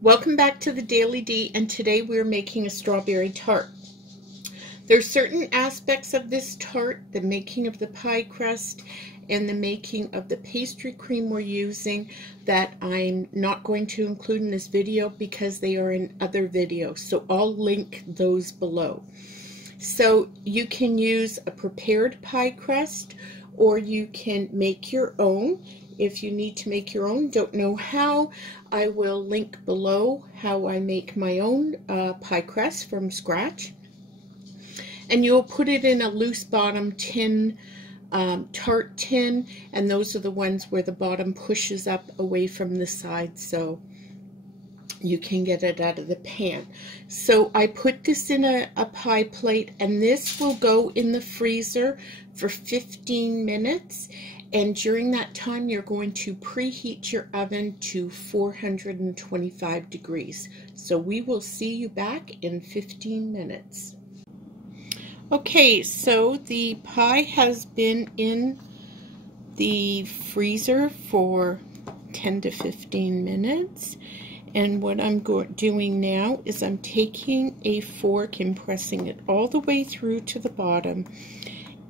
Welcome back to the Daily D, and today we're making a strawberry tart. There are certain aspects of this tart, the making of the pie crust and the making of the pastry cream we're using, that I'm not going to include in this video because they are in other videos. So I'll link those below. So you can use a prepared pie crust, or you can make your own. If you need to make your own, don't know how, I will link below how I make my own pie crust from scratch. And you'll put it in a loose bottom tin, tart tin, and those are the ones where the bottom pushes up away from the side so you can get it out of the pan. So I put this in a pie plate, and this will go in the freezer for 15 minutes. And during that time, you're going to preheat your oven to 425 degrees. So we will see you back in 15 minutes. Okay, so the pie has been in the freezer for 10 to 15 minutes. And what I'm doing now is I'm taking a fork and pressing it all the way through to the bottom.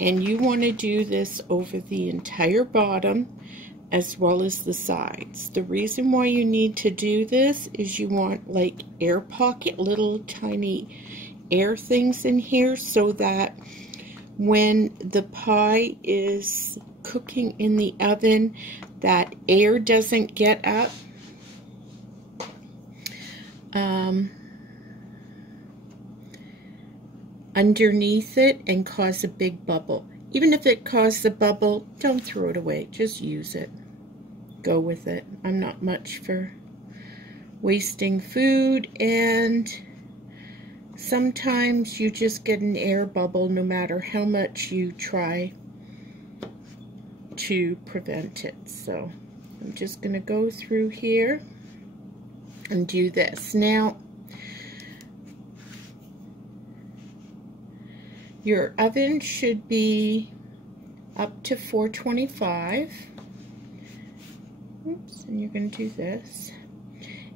And you want to do this over the entire bottom as well as the sides. The reason why you need to do this is you want like air pocket, little tiny air things in here, so that when the pie is cooking in the oven, that air doesn't get up underneath it and cause a big bubble. Even if it causes a bubble, don't throw it away. Just use it. Go with it. I'm not much for wasting food, and sometimes you just get an air bubble no matter how much you try to prevent it. So I'm just going to go through here and do this. Now, your oven should be up to 425. Oops, and you're going to do this.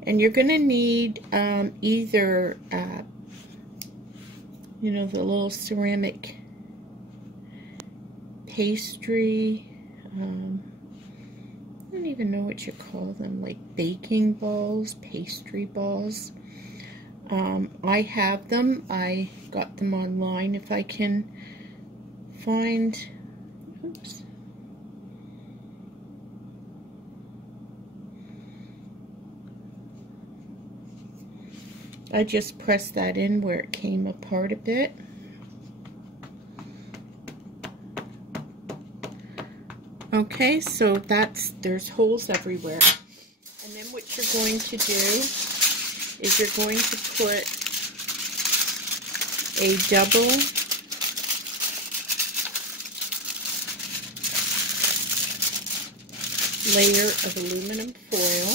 And you're going to need either, you know, the little ceramic pastry, I don't even know what you call them, like baking balls, pastry balls. I have them. I got them online. If I can find, oops. I just pressed that in where it came apart a bit. Okay, so there's holes everywhere. And then what you're going to do is you're going to put a double layer of aluminum foil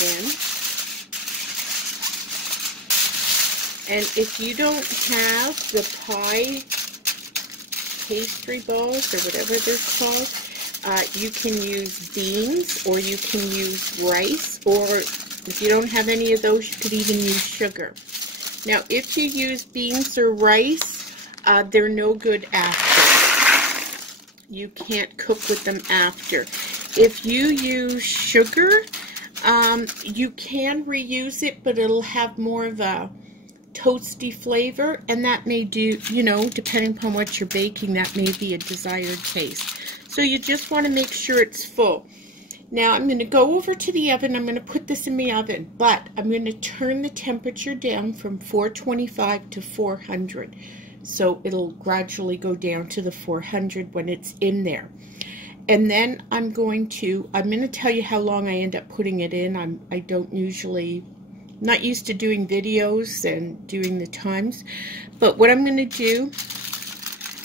in. And if you don't have the pie pastry balls or whatever they're called, you can use beans, or you can use rice, or if you don't have any of those, you could even use sugar. Now, if you use beans or rice, they're no good after. You can't cook with them after. If you use sugar, you can reuse it, but it'll have more of a toasty flavor, and that may do, you know, depending upon what you're baking, that may be a desired taste. So you just want to make sure it's full. Now I'm going to go over to the oven. I'm going to put this in the oven, but I'm going to turn the temperature down from 425 to 400. So it'll gradually go down to the 400 when it's in there. And then I'm going to tell you how long I end up putting it in. I don't usually, not used to doing videos and doing the times, but what I'm going to do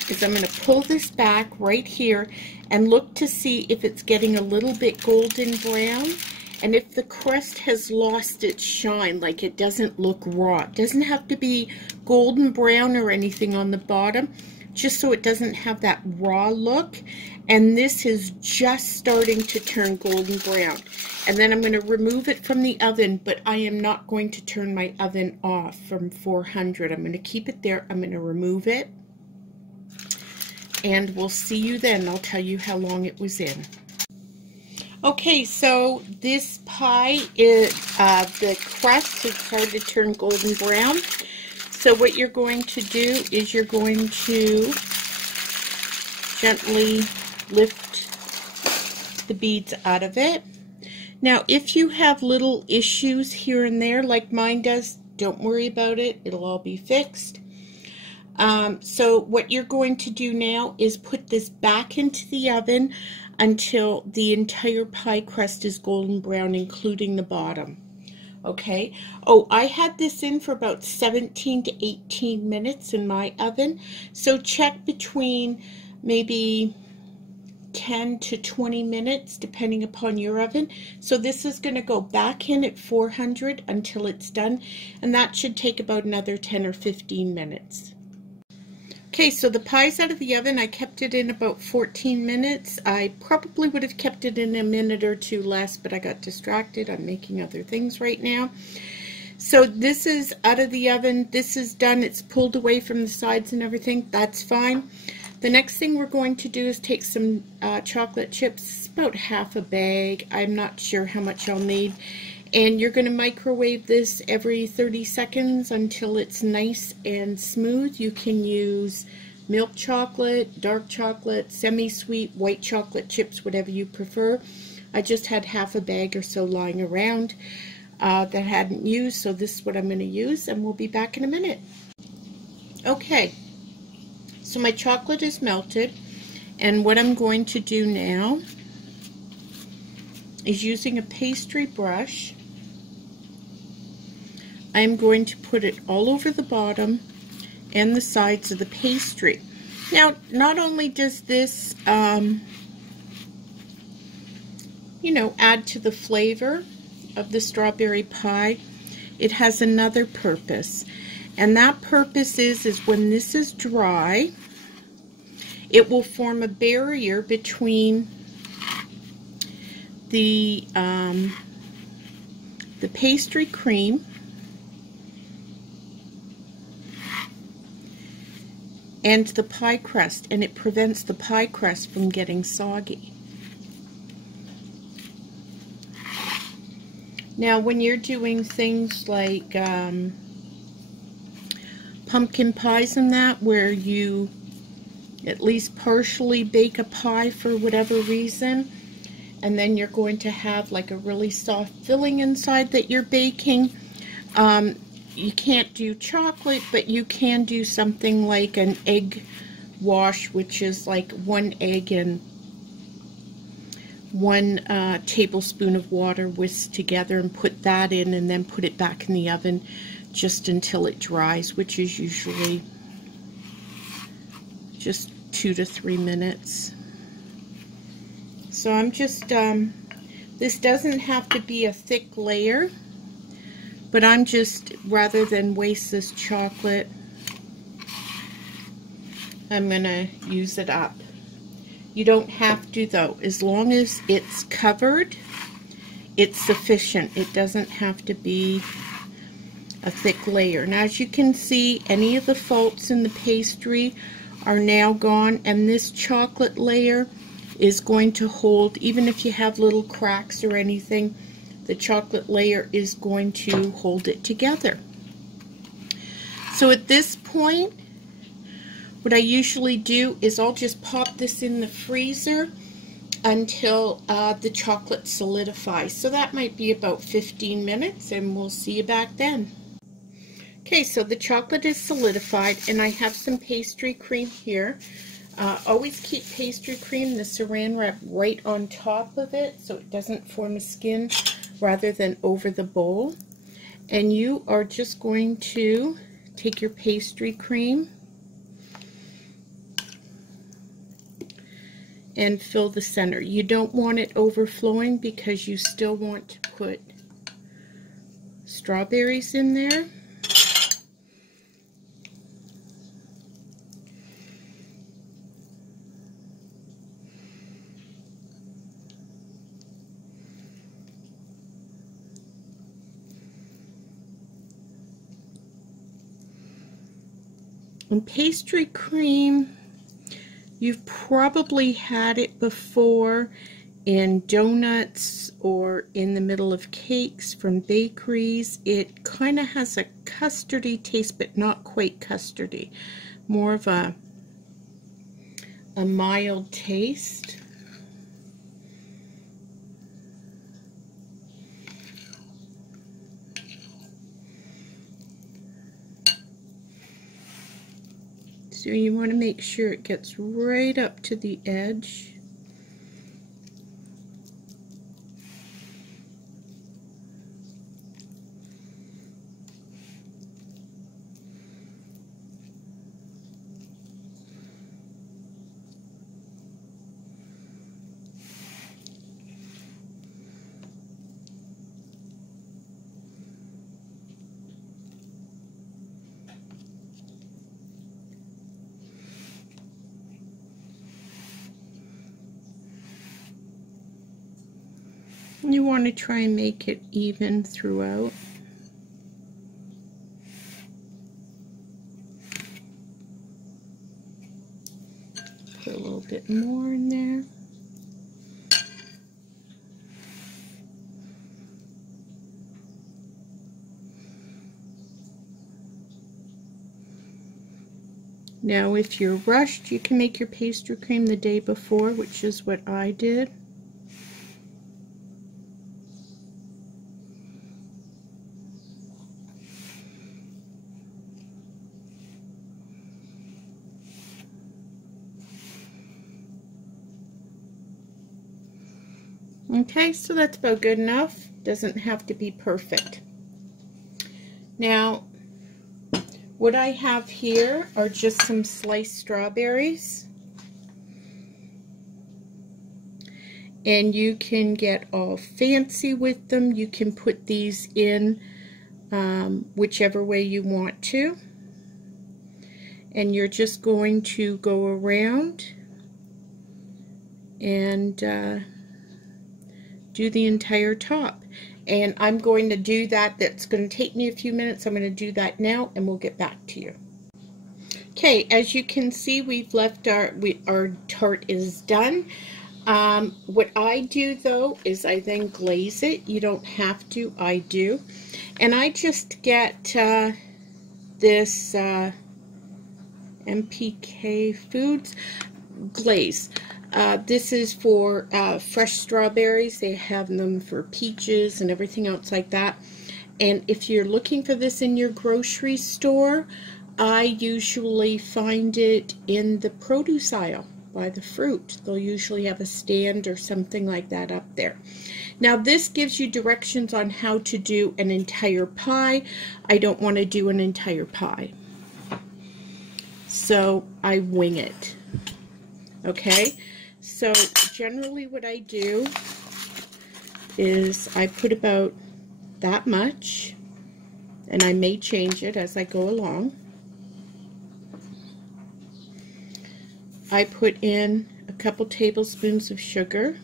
is I'm going to pull this back right here and look to see if it's getting a little bit golden brown, and if the crust has lost its shine, like it doesn't look raw. It doesn't have to be golden brown or anything on the bottom, just so it doesn't have that raw look. And this is just starting to turn golden brown. And then I'm going to remove it from the oven, but I am not going to turn my oven off from 400. I'm going to keep it there. I'm going to remove it. And we'll see you then. I'll tell you how long it was in. Okay, so this pie, the crust has started to turn golden brown. So what you're going to do is you're going to gently lift the beads out of it. Now, if you have little issues here and there, like mine does, don't worry about it. It'll all be fixed. So what you're going to do now is put this back into the oven until the entire pie crust is golden brown, including the bottom. Okay. Oh, I had this in for about 17 to 18 minutes in my oven. So check between maybe 10 to 20 minutes, depending upon your oven. So this is going to go back in at 400 until it's done, and that should take about another 10 or 15 minutes. Okay, so the pie's out of the oven. I kept it in about 14 minutes. I probably would have kept it in a minute or two less, but I got distracted. I'm making other things right now. So this is out of the oven. This is done. It's pulled away from the sides and everything. That's fine. The next thing we're going to do is take some chocolate chips. It's about half a bag. I'm not sure how much I'll need. And you're going to microwave this every 30 seconds until it's nice and smooth. You can use milk chocolate, dark chocolate, semi-sweet, white chocolate chips, whatever you prefer. I just had half a bag or so lying around that I hadn't used, so this is what I'm going to use, and we'll be back in a minute. Okay, so my chocolate is melted, and what I'm going to do now is, using a pastry brush, I'm going to put it all over the bottom and the sides of the pastry. Now, not only does this, you know, add to the flavor of the strawberry pie, it has another purpose. And that purpose is when this is dry, it will form a barrier between the pastry cream and the pie crust, and it prevents the pie crust from getting soggy. Now, when you're doing things like pumpkin pies and that, where you at least partially bake a pie for whatever reason, and then you're going to have like a really soft filling inside that you're baking, you can't do chocolate, but you can do something like an egg wash, which is like 1 egg and 1 tablespoon of water whisked together, and put that in, and then put it back in the oven just until it dries, which is usually just 2 to 3 minutes. So I'm just, this doesn't have to be a thick layer, but I'm just, rather than waste this chocolate, I'm going to use it up. You don't have to, though. As long as it's covered, it's sufficient. It doesn't have to be a thick layer. Now, as you can see, any of the faults in the pastry are now gone, and this chocolate layer is going to hold, even if you have little cracks or anything, the chocolate layer is going to hold it together. So at this point, what I usually do is I'll just pop this in the freezer until the chocolate solidifies. So that might be about 15 minutes, and we'll see you back then. Okay, so the chocolate is solidified, and I have some pastry cream here. Always keep pastry cream, the saran wrap, right on top of it so it doesn't form a skin rather than over the bowl. And you are just going to take your pastry cream and fill the center. You don't want it overflowing because you still want to put strawberries in there. And pastry cream, you've probably had it before in donuts or in the middle of cakes from bakeries. It kind of has a custardy taste, but not quite custardy. More of a mild taste. So you want to make sure it gets right up to the edge. You want to try and make it even throughout. Put a little bit more in there. Now if you're rushed, you can make your pastry cream the day before, which is what I did. Okay, so that's about good enough. Doesn't have to be perfect. Now, what I have here are just some sliced strawberries. And you can get all fancy with them. You can put these in whichever way you want to. And you're just going to go around and do the entire top. And I'm going to do that. That's going to take me a few minutes. I'm going to do that now and we'll get back to you. Okay, as you can see, we've left our tart is done. What I do though is I then glaze it. You don't have to, I do. And I just get this MPK Foods glaze. This is for fresh strawberries. They have them for peaches and everything else like that. And if you're looking for this in your grocery store, I usually find it in the produce aisle by the fruit. They'll usually have a stand or something like that up there. Now this gives you directions on how to do an entire pie. I don't want to do an entire pie, so I wing it. Okay, so generally what I do is I put about that much, and I may change it as I go along. I put in a couple tablespoons of sugar,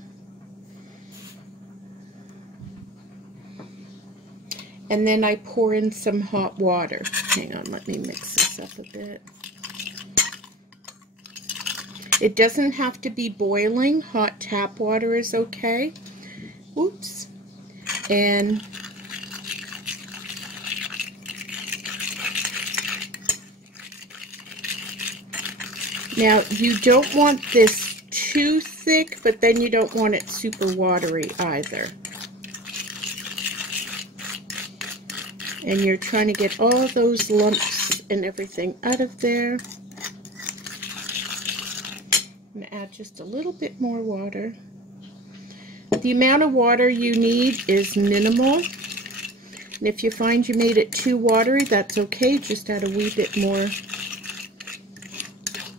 and then I pour in some hot water. Hang on, let me mix this up a bit. It doesn't have to be boiling. Hot tap water is okay. Oops. And now you don't want this too thick, but then you don't want it super watery either. And you're trying to get all those lumps and everything out of there. I'm going to add just a little bit more water. The amount of water you need is minimal. And if you find you made it too watery, that's okay. Just add a wee bit more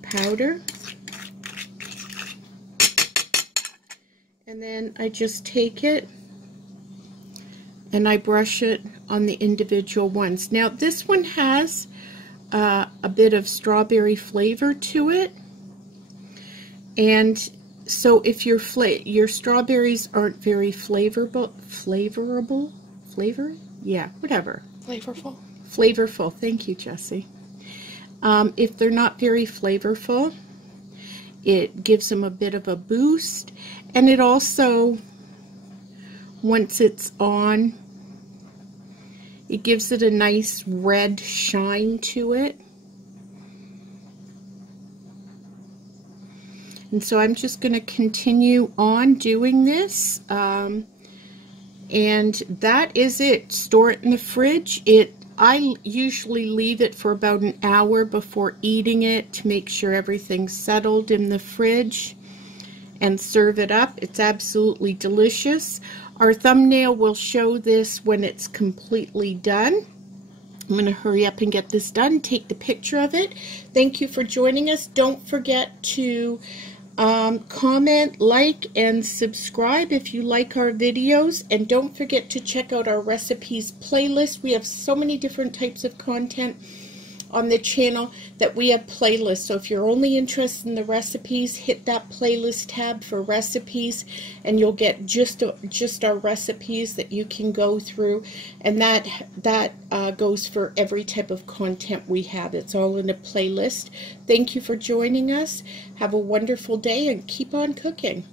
powder. And then I just take it and I brush it on the individual ones. Now this one has a bit of strawberry flavor to it. And so if your strawberries aren't very flavorful, yeah, whatever. Flavorful. Flavorful, thank you, Jessie. If they're not very flavorful, it gives them a bit of a boost, and it also, once it's on, it gives it a nice red shine to it. And so I'm just going to continue on doing this, and that is it. Store it in the fridge. I usually leave it for about an hour before eating it to make sure everything's settled in the fridge, and serve it up. It's absolutely delicious. Our thumbnail will show this when it's completely done. I'm going to hurry up and get this done, take the picture of it. Thank you for joining us. Don't forget to comment, like, and subscribe if you like our videos, and don't forget to check out our recipes playlist. We have so many different types of content on the channel that we have playlists, so if you're only interested in the recipes, hit that playlist tab for recipes, and you'll get just our recipes that you can go through, and that goes for every type of content we have. It's all in a playlist. Thank you for joining us. Have a wonderful day and keep on cooking.